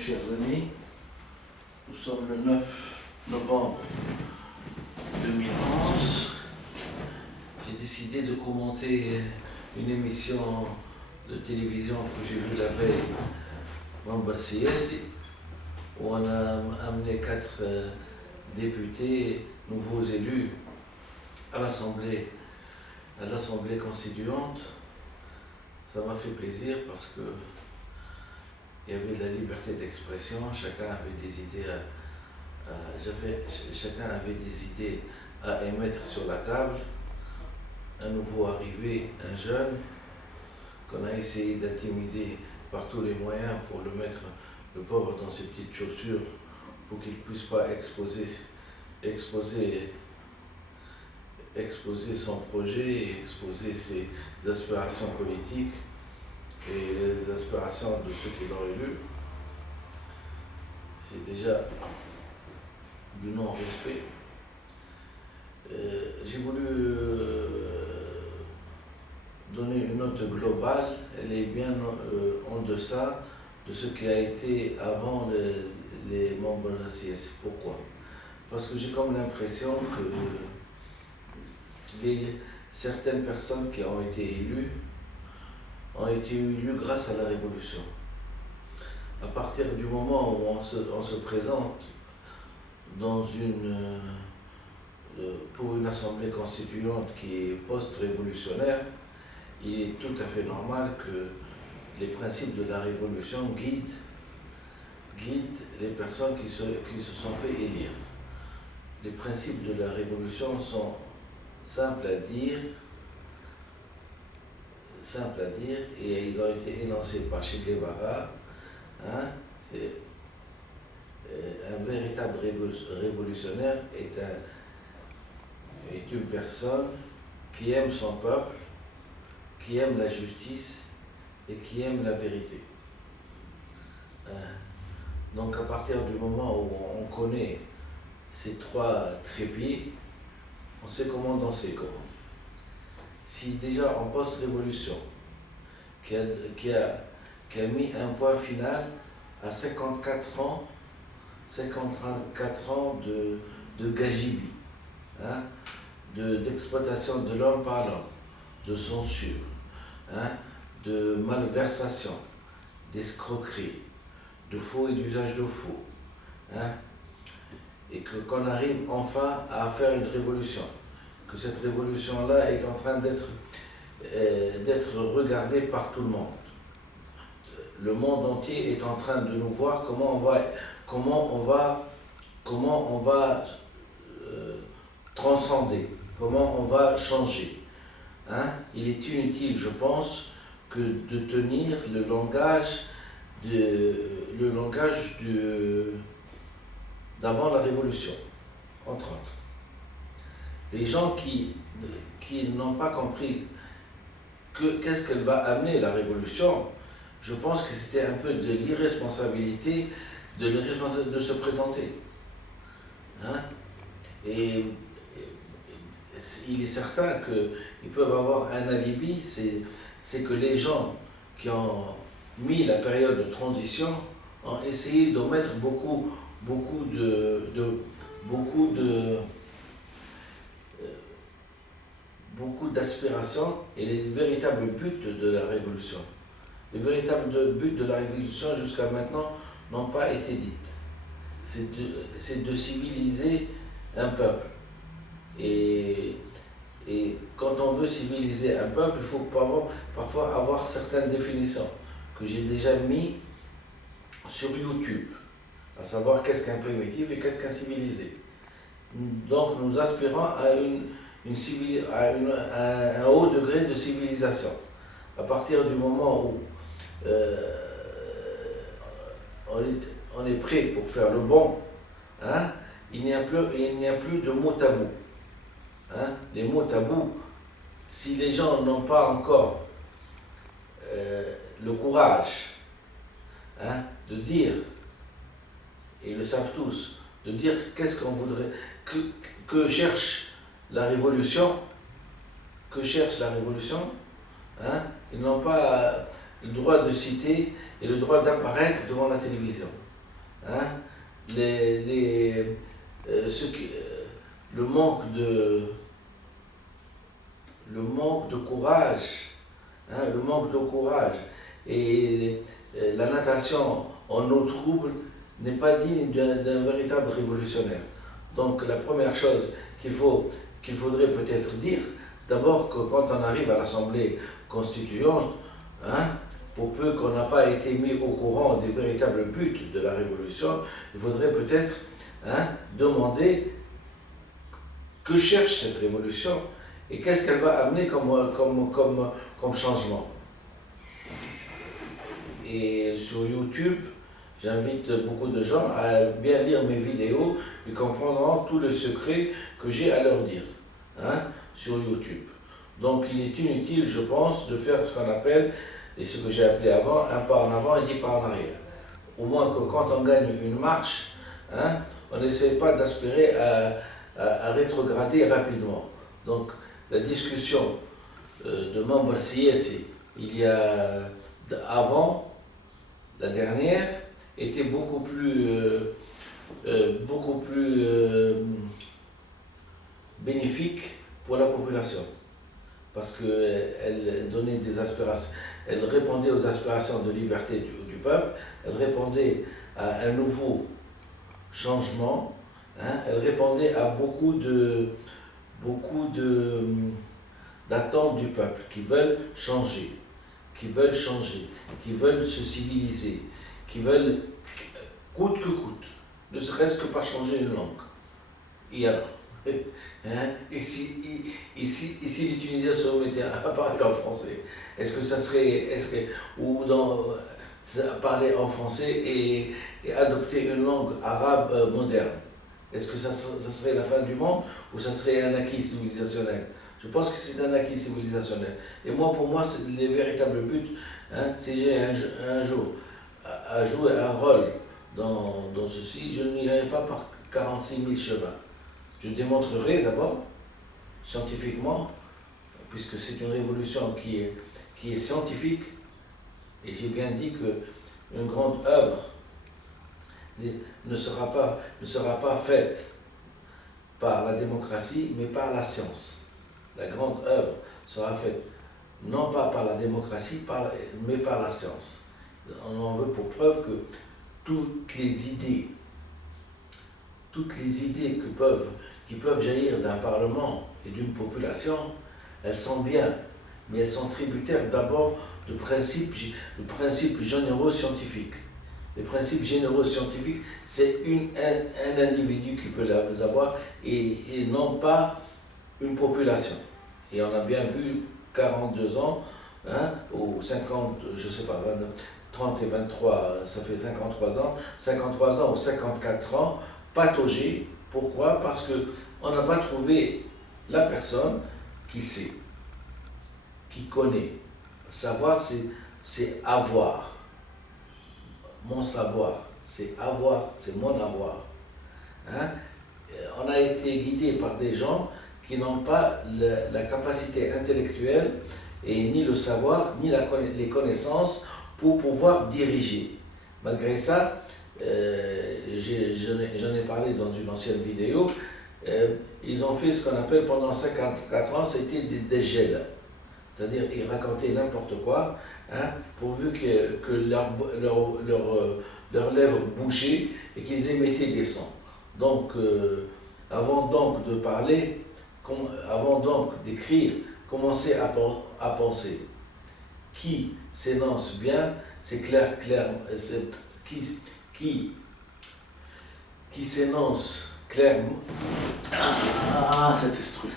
chers amis, nous sommes le 9 novembre 2011. J'ai décidé de commenter une émission de télévision que j'ai vue la veille, Mamba Siesi, où on a amené 4 députés, nouveaux élus à l'Assemblée constituante. Ça m'a fait plaisir parce que il y avait de la liberté d'expression, chacun avait des idées à émettre sur la table. Un nouveau arrivé, un jeune, qu'on a essayé d'intimider par tous les moyens pour le mettre, le pauvre, dans ses petites chaussures pour qu'il ne puisse pas exposer son projet et exposer ses aspirations politiques et les aspirations de ceux qui l'ont élu. C'est déjà du non-respect. J'ai voulu donner une note globale. Elle est bien en deçà de ce qui a été avant les membres de la CS. Pourquoi? Parce que j'ai comme l'impression que certaines personnes qui ont été élues grâce à la Révolution. À partir du moment où on se présente pour une assemblée constituante qui est post-révolutionnaire, il est tout à fait normal que les principes de la Révolution guident les personnes qui se sont fait élire. Les principes de la Révolution sont simples à dire, et ils ont été énoncés par Che Guevara. C'est un véritable révolutionnaire est une personne qui aime son peuple, qui aime la justice et qui aime la vérité. Donc à partir du moment où on connaît ces 3 trépieds, on sait comment danser, comment. Si déjà en post-révolution, qui a mis un point final à 54 ans de gajibi, d'exploitation de l'homme par l'homme, de censure, de malversation, d'escroquerie, de faux et d'usage de faux, et qu'on arrive enfin à faire une révolution, que cette révolution-là est en train d'être regardée par tout le monde. Le monde entier est en train de nous voir comment on va transcender, comment on va changer. Il est inutile, je pense, que de tenir le langage d'avant la Révolution, entre autres. Les gens qui n'ont pas compris qu'est-ce qu'elle va amener, la Révolution, je pense que c'était un peu de l'irresponsabilité de se présenter. Et il est certain qu'ils peuvent avoir un alibi, c'est que les gens qui ont mis la période de transition ont essayé d'omettre beaucoup d'aspirations et les véritables buts de la Révolution. Les véritables buts de la Révolution jusqu'à maintenant n'ont pas été dites. C'est de civiliser un peuple. Et quand on veut civiliser un peuple, il faut parfois avoir certaines définitions que j'ai déjà mis sur YouTube, à savoir qu'est-ce qu'un primitif et qu'est-ce qu'un civilisé. Donc nous aspirons à un haut degré de civilisation. À partir du moment où on est prêt pour faire le bon, il n'y a plus de mots tabous. Les mots tabous, si les gens n'ont pas encore le courage de dire, et le savent tous, de dire qu'est-ce qu'on voudrait, que cherche la révolution, ils n'ont pas le droit de citer et le droit d'apparaître devant la télévision. hein, le manque de courage, hein, le manque de courage et la natation en eau trouble n'est pas digne d'un véritable révolutionnaire. Donc la première chose qu'il faudrait peut-être dire, d'abord que quand on arrive à l'Assemblée constituante, hein, pour peu qu'on n'a pas été mis au courant des véritables buts de la révolution, il faudrait peut-être, hein, demander que cherche cette révolution et qu'est-ce qu'elle va amener comme changement. Et sur YouTube, j'invite beaucoup de gens à bien lire mes vidéos, ils comprendront tout le secret que j'ai à leur dire, hein, sur YouTube. Donc il est inutile, je pense, de faire ce qu'on appelle, et ce que j'ai appelé avant, un pas en avant et 10 pas en arrière. Au moins que quand on gagne une marche, hein, on n'essaie pas d'aspirer à rétrograder rapidement. Donc la discussion de membres CIS, il y a avant, la dernière, était beaucoup plus bénéfique pour la population. Parce qu'elle donnait des aspirations, elle répondait aux aspirations de liberté du peuple, elle répondait à un nouveau changement, hein, elle répondait à beaucoup d'attentes du peuple qui veulent changer, qui veulent se civiliser, qui veulent coûte que coûte, ne serait-ce que pas changer une langue. Et alors, hein, et si les Tunisiens se remettaient à parler en français, est-ce que ça serait, parler en français et adopter une langue arabe moderne, est-ce que ça serait la fin du monde ou ça serait un acquis civilisationnel? Je pense que c'est un acquis civilisationnel. Et moi, pour moi, c'est les véritables buts. Hein, si j'ai un jour à jouer un rôle dans ceci, je n'irai pas par 46 000 chemins. Je démontrerai d'abord, scientifiquement, puisque c'est une révolution qui est scientifique, et j'ai bien dit qu'une grande œuvre ne sera pas faite par la démocratie, mais par la science. La grande œuvre sera faite non pas par la démocratie, mais par la science. On en veut pour preuve que toutes les idées qui peuvent jaillir d'un parlement et d'une population, elles sont bien, mais elles sont tributaires d'abord de principes généraux scientifiques. Les principes généraux scientifiques, c'est un individu qui peut les avoir et non pas une population. Et on a bien vu 42 ans, hein, ou 50, je sais pas, 30 et 23, ça fait 53 ans ou 54 ans, pataugés. Pourquoi? Parce qu'on n'a pas trouvé la personne qui sait, qui connaît. Savoir, c'est avoir. Mon savoir, c'est avoir, c'est mon avoir. Hein? On a été guidé par des gens qui n'ont pas la capacité intellectuelle et ni le savoir, ni les connaissances pour pouvoir diriger. Malgré ça, j'en ai parlé dans une ancienne vidéo, ils ont fait ce qu'on appelle pendant 54 ans, c'était des gels. C'est-à-dire ils racontaient n'importe quoi, hein, pourvu que leurs lèvres bouchaient et qu'ils émettaient des sons. Donc, avant donc de parler, avant donc d'écrire, commencez à penser. Qui s'énonce bien, c'est clair, qui s'énonce clairement. Ah, c'est ce truc.